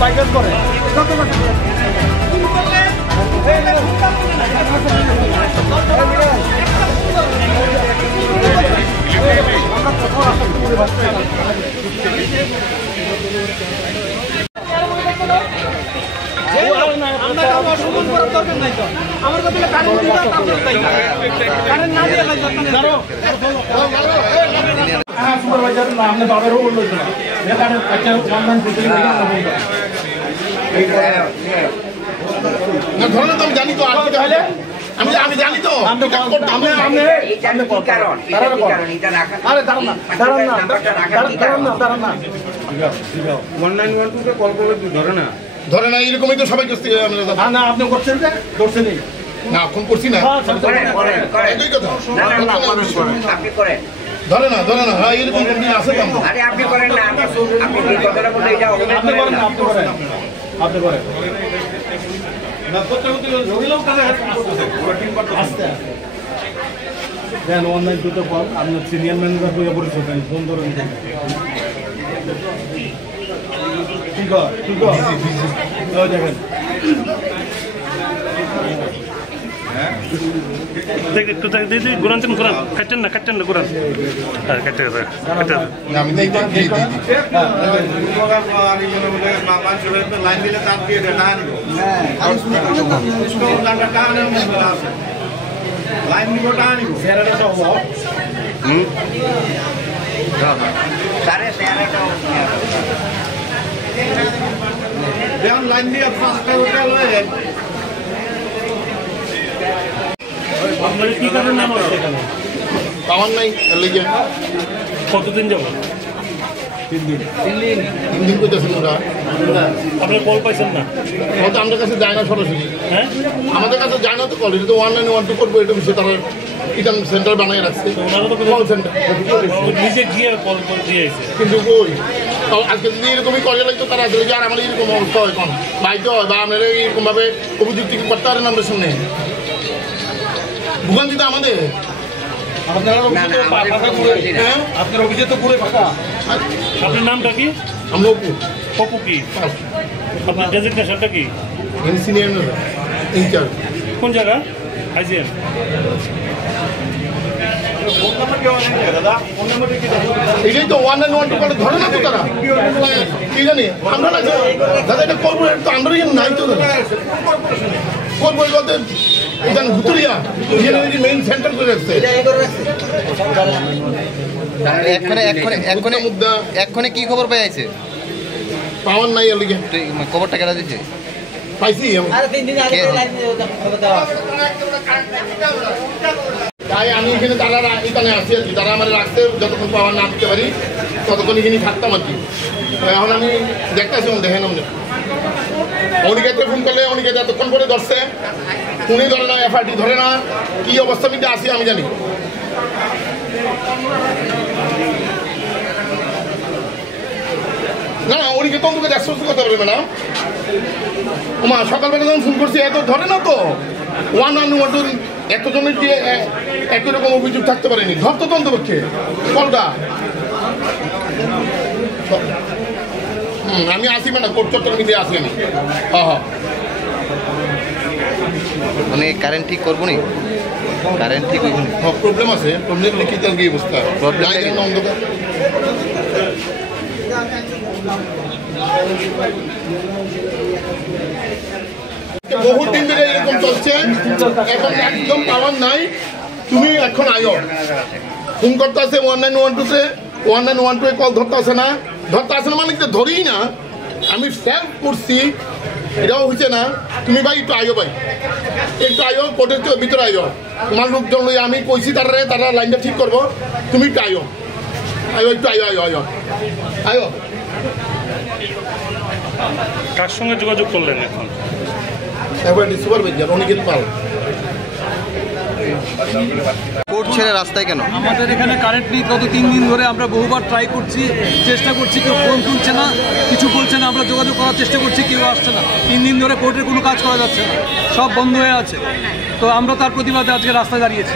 Biker করে আমার কাছে কারেন্ট দিবা তারপরে কারেন্ট না দিয়ে সুপারভাইজার না আপনি বাবারও বললো না কারেন্ট একটা অনলাইন ধরো তো আমি জানি তো আর তাহলে আমি জানি তো ধরে না এরকমই তো সবাই করছি না আপনি করছেন যে করছেন না ফোন করছি না একই কথা ধরে না হ্যাঁ এরকম আছে আপনি করেন না আপনি কথাটা বলতে এটা আপনি করেন দেন অনলাইন দুটো ফল আপনার সিনিয়র ম্যানেজার বইয়ে পড়েছেন ফোন ধরেন ঠিক দেখেন একটু দিদি ঘুরান ঘুরান কাটেন না ঘুরান হ্যাঁ কাটে আমি লাইন দিলে তার দিয়ে লাইন দিব টানিব লাইন দিয়ে কি কারণ নাম আছে এখানে পাওয়ার নাই লেগে কতদিন যাব 3 দিন করতেছেন ওরা আপনার কল পাইছেন না কল তো আমাদের কাছে যায় না সরাসরি হ্যাঁ আমাদের কাছে যায় না তো কল এটা তো 1912 করবো এটা বিষয়ে তারা রিটার্ন সেন্টার বানিয়ে রাখছে কল সেন্টার নিজে গিয়ে কল দিয়ে এসে কিন্তু কই আজকে যদি এরকমই করে লাগতো তারা আসলে আর আমার এরকম অবস্থা হয় কোন বাইতে হয় বা আপনারা এরকমভাবে অভিযুক্তি করতে পারেন আমাদের সামনে ভোগান্তি তো আমাদের আপনার অভিযোগ তো পুরো ফাঁকা আপনার নামটা কি আমরা পপু কি আপনার ডেজিগনেশনটা কি সিনিয়র ইনচার্জ কোন জায়গা আইজিএম এটাই তো 1912 করে ধরে না তো তারা কি জানি আমরা না দাদা এটা করবো তো আমরা নাই তো করবো বলতে এখানে ভুতুরিয়া মেইন সেন্টার করে রাখছে এক্ষণে কি খবর পেয়েছে পাওয়ার নাই এর লিগে খবরটা কেটে দিচ্ছে পাইছি তাই আমি এখানে তারা এখানে আছি আর কি তারা আমার রাখতে যতক্ষণ পাওয়ার না দিতে পারি ততক্ষণ এখানে থাকতাম আর কি এখন আমি দেখতেছি দেখেন অনিকেতকে ফোন করলে অনিকেত এতক্ষণ করে ধরছে উনি ধরে না এফআইটি ধরে না কি অবস্থা কিন্তু আসি আমি জানি না না উনিকে তন্তুকে দেখতে করতে পারবে ম্যাডাম মা সকালবেলা যখন ফোন করছি এত ধরে না তো 112 এতজনের দিয়ে একই রকম অভিযোগ থাকতে পারেনি ধরতো তন্তপক্ষে কলটা আমি আসি ম্যাডাম কোর্ট চট্টগ্রামে আসি আমি হ্যাঁ মানে কারেন্ট ঠিক করবো নি কারেন্ট ঠিক হইব নি প্রবলেম আছে প্রবলেম লিখিত আর কি অবস্থা প্রবলেম অন্ধকার বহুত দিন ধরে এরকম চলছে এখন একদম পাওয়ার নাই তুমি এখন আয়ো ফোন করতে আছে 1912-তে 1912 কল ধরতে আসে না মানে ধরি না আমি সেলফ করছি এটাও হয়েছে না তুমি ভাই একটু আয়ো ভাই একটু আয়ো কোর্টের ভিতরে আয়ো তোমার লোকজন লই আমি কইছি তারা লাইনটা ঠিক করবো তুমি একটু আয়ো আয়ো একটু আয়ো আয়ো আয়ো আয়ো কার সঙ্গে যোগাযোগ করলেন এখন? এবার সুপারভাইজার অনিকেত পাল। কোর্ট ছেড়ে রাস্তায় কেন? আমাদের এখানে কারেন্ট নেই গত 3 দিন ধরে। আমরা বহুবার ট্রাই করছি, চেষ্টা করছি, কেউ ফোন তুলছে না, কিছু বলছে না। আমরা যোগাযোগ করার চেষ্টা করছি, কেউ আসছে না। 3 দিন ধরে কোর্টের কোনো কাজ করা যাচ্ছে না, সব বন্ধ হয়ে আছে। তো আমরা তার প্রতিবাদে আজকে রাস্তায় দাঁড়িয়েছি।